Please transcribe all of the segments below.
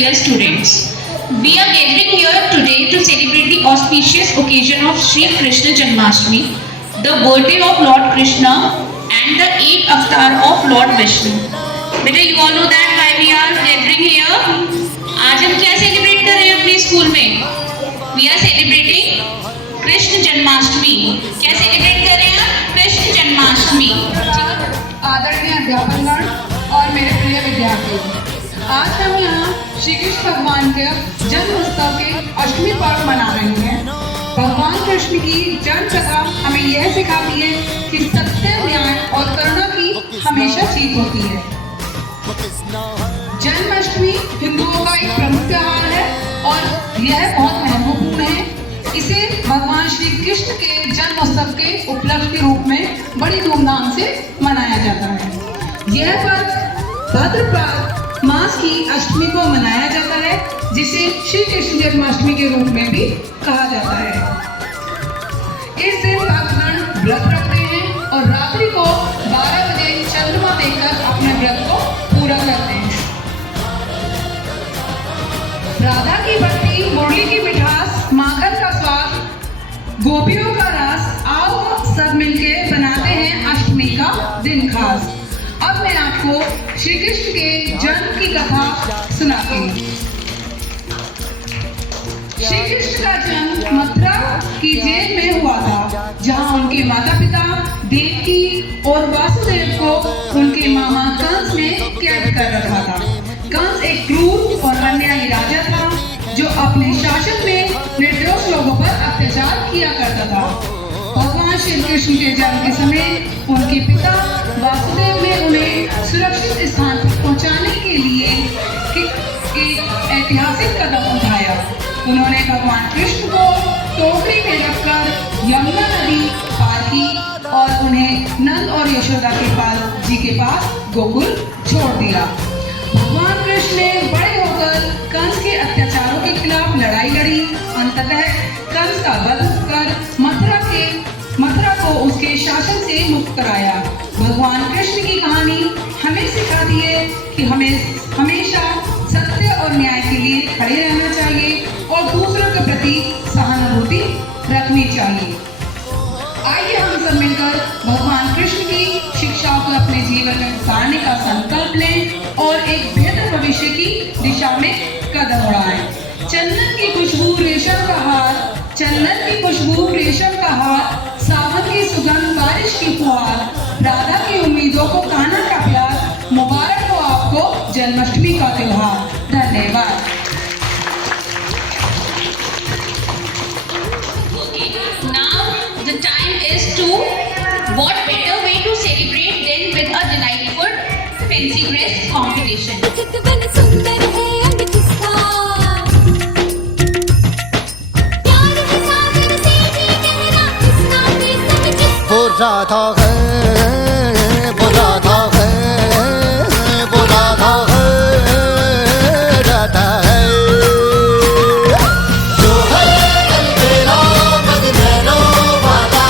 dear students. We are gathering here today to celebrate the auspicious occasion of Sri Krishna Janmashtami, the birthday of Lord Krishna and the 8th avatar of Lord Vishnu. बेटा, you all know that why we are gathering here. आज हम क्या celebrate कर रहे हैं अपने school में? We are celebrating Krishna Janmashtami. क्या सेलिब्रेट कर रहे हैं? कृष्ण जन्माष्टमी. आदरणीय अध्यापकगण और मेरे प्रिय विद्यार्थी, आज हम यहाँ श्री कृष्ण भगवान के जन्म उत्सव के अष्टमी पर्व मना रहे हैं। भगवान कृष्ण की जन्म कथा हमें यह सिखाती है कि सत्य, न्याय और करुणा की हमेशा जीत होती है। जन्माष्टमी हिंदुओं का एक प्रमुख त्योहार है और यह बहुत महत्वपूर्ण है। इसे भगवान श्री कृष्ण के जन्मोत्सव के उपलक्ष्य के रूप में बड़ी धूमधाम से मनाया जाता है। यह पर्व भाद्रपद मास की अष्टमी को मनाया जाता है, जिसे श्री कृष्ण जन्माष्टमी के रूप में भी कहा जाता है। इस दिन भक्तगण व्रत रखते हैं और रात्रि को 12 बजे चंद्रमा देखकर अपने व्रत को पूरा करते हैं। राधा की भक्ति, मुरली की मिठास, माखन का स्वाद, गोपियों का रस, आओ सब मिलके बनाते हैं अष्टमी का दिन खास। अब मैं आपको श्री कृष्ण के जन्म की कथा सुनाती हूँ। श्री कृष्ण का जन्म मथुरा की जेल में हुआ था, जहाँ उनके माता पिता देवकी और वासुदेव को उनके मामा कंस ने कैद कर रखा था। कंस एक क्रूर और अन्यायी राजा था, जो अपने शासन में निर्दोष लोगों पर अत्याचार किया करता था। भगवान श्री कृष्ण के जन्म के समय उनके पिता वासुदेव ने उन्हें सुरक्षित स्थान पर पहुंचाने के लिए एक ऐतिहासिक कदम उठाया। उन्होंने भगवान कृष्ण को टोकरी में रखकर यमुना नदी पार की और उन्हें नंद और यशोदा के पास जी के पास गोकुल छोड़ दिया। भगवान कृष्ण ने बड़े होकर कंस के अत्याचारों के खिलाफ लड़ाई लड़ी। अंततः कंस का वध कर मथुरा को उसके शासन से मुक्त कराया। भगवान कृष्ण की कहानी हमें सिखाती है कि हमें हमेशा सत्य और न्याय के लिए खड़े रहना चाहिए और दूसरों के प्रति सहानुभूति रखनी चाहिए। आइए हम सब मिलकर भगवान कृष्ण की शिक्षाओं को अपने जीवन में उतारने का संकल्प लें और एक बेहतर भविष्य की दिशा में कदम बढ़ाएं। चंदन की खुशबू रेशम का हार, चंदन की खुशबू रेशम का हार, सावन की सुगंध, बारिश की फुहार, राधा की उम्मीदों को कान्हा का प्यार, मुबारक हो आपको जन्माष्टमी का त्योहार। धन्यवाद। Now the time is to what better way to celebrate than with a delightful fancy dress competition. वो राधा है, वो राधा है, वो राधा है, राधा है। जो है कल तेरा मद मैनो वादा,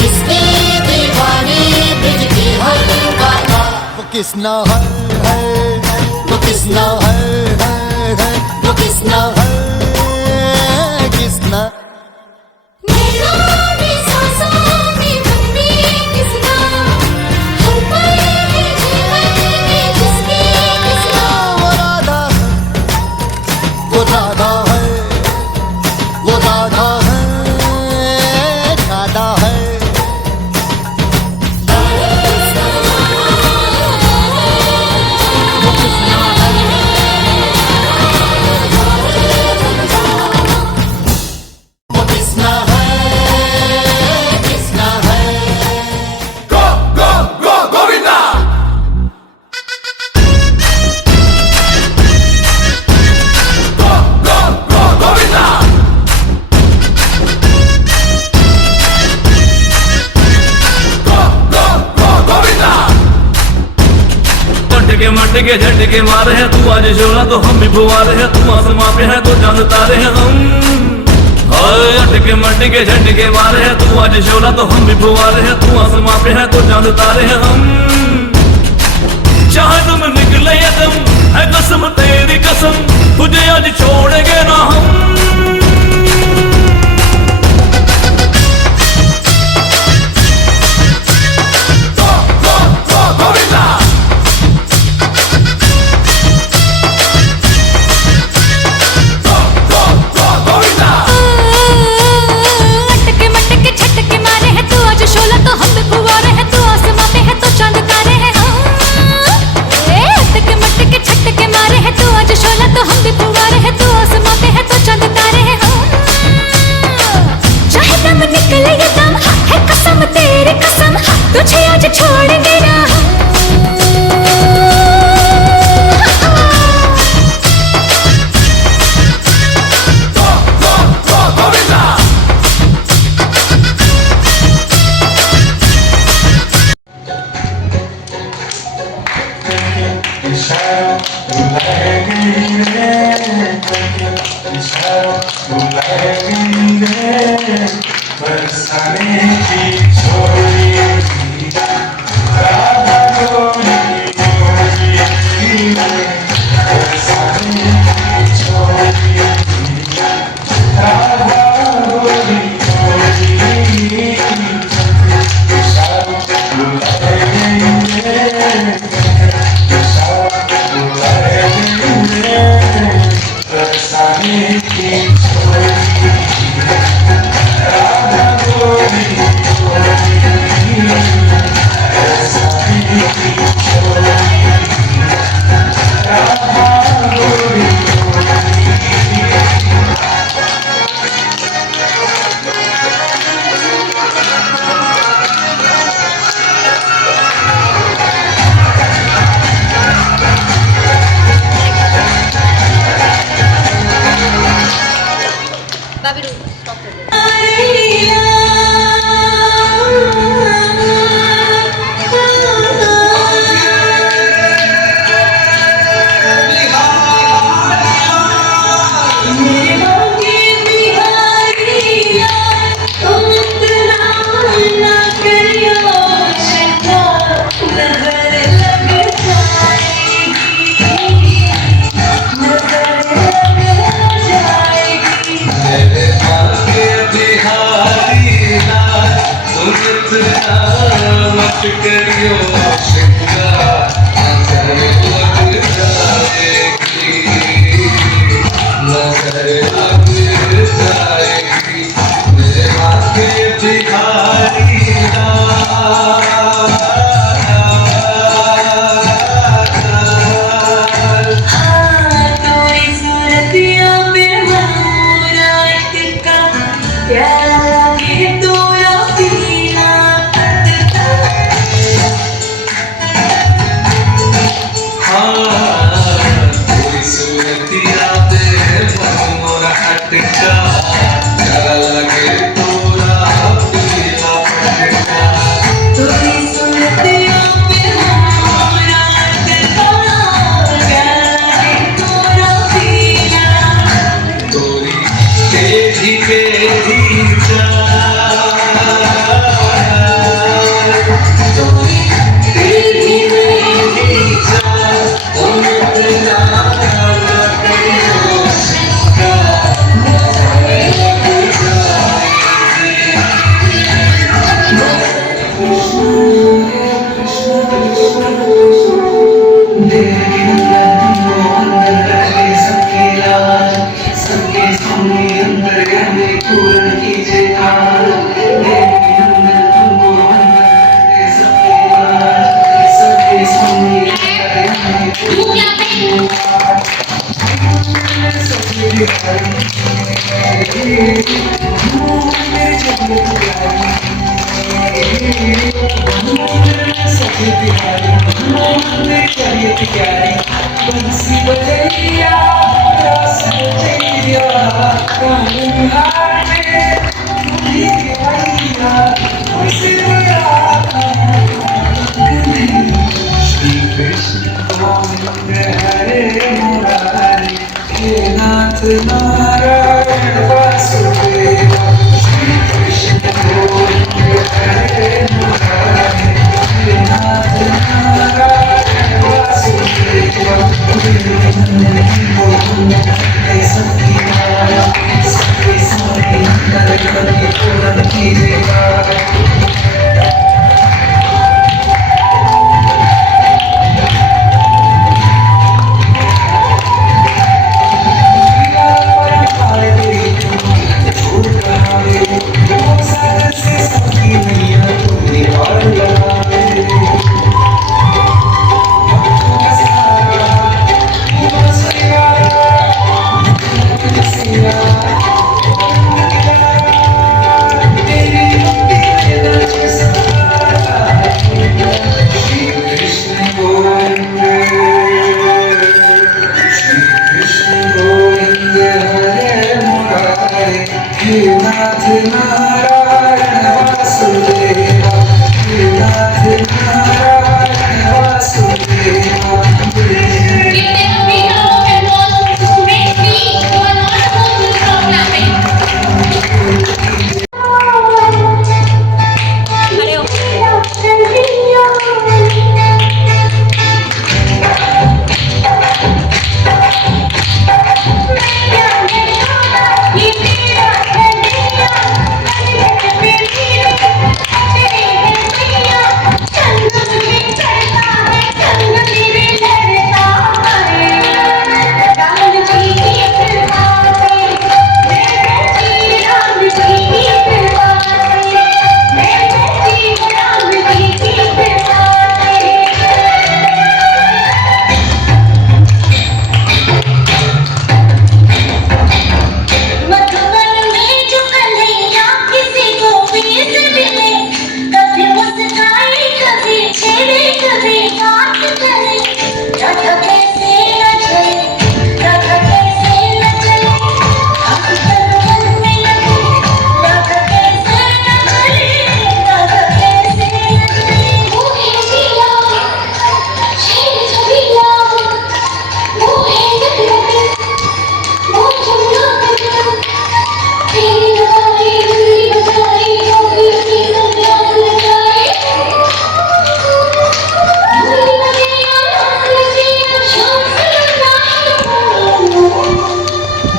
जिसकी दीवानी ब्रिज की हर गाथा। वो किसना है, वो किसना है, वो किसना है, किसना के झटके मारे हैं, तू आज शोला तो हम भी फुवारे हैं, तू आसमां पे है तो चांद तारे हैं हम। अटके मटके झटके मारे हैं, तू आज शोला तो हम भी फुवारे हैं, तू आसमां पे है तो चांद तारे हैं हम। चाहे तुम निकले या तुम है कसम तेरी कसम, तुझे आज छोड़ेंगे ना हम। तुझे आज छोड़ेंगे ना बरसाने की छोड़ी राधा गोरी गोरी बरसाने की छोड़ी राधा गोरी गोरी शाम बुलाएंगे बरसाने की छोड़ी राधा गोरी Thank you. Give them a big round of applause to students please who are not supposed to stop clapping.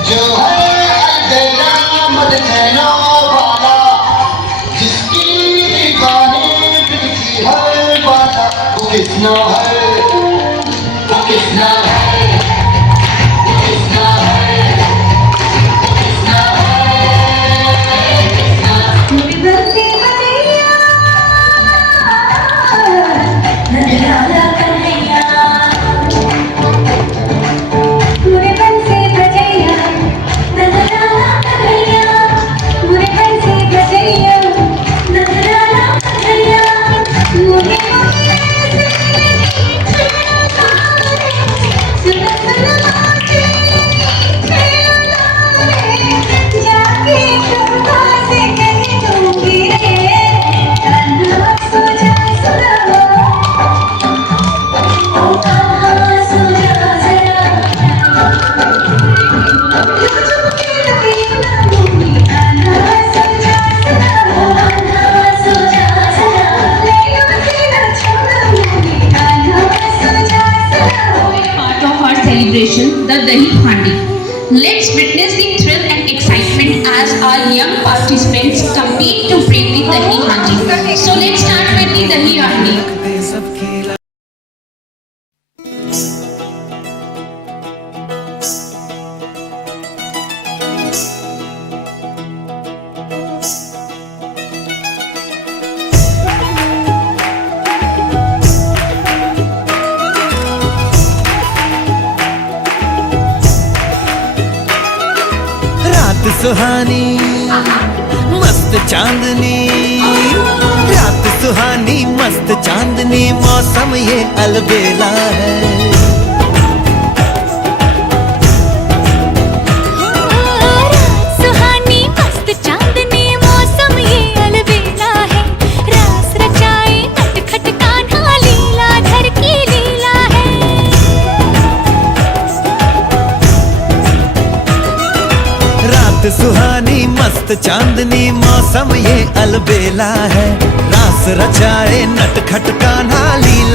जो है अलबेला मदनैनो वाला, जिसकी दीवानी बिकती हर बाला, वो किसना है, वो किसना है, वो किसना है, वो Kisna Part of our celebration, the Dahi Handi. Let's witness the thrill and excitement as our young participants compete to bring the Dahi Handi. So let's start with the Dahi Handi. रात सुहानी मस्त चांदनी, रात सुहानी मस्त चांदनी, मौसम ये अलबेला है। सुहानी मस्त चांदनी, मौसम ये अलबेला है। रास रचाए नटखट कान्हा, लीलाधर की लीला है। रात सुहानी मस्त चांदनी, मौसम ये अलबेला है। रास रचाए नटखट कान्हा, लीला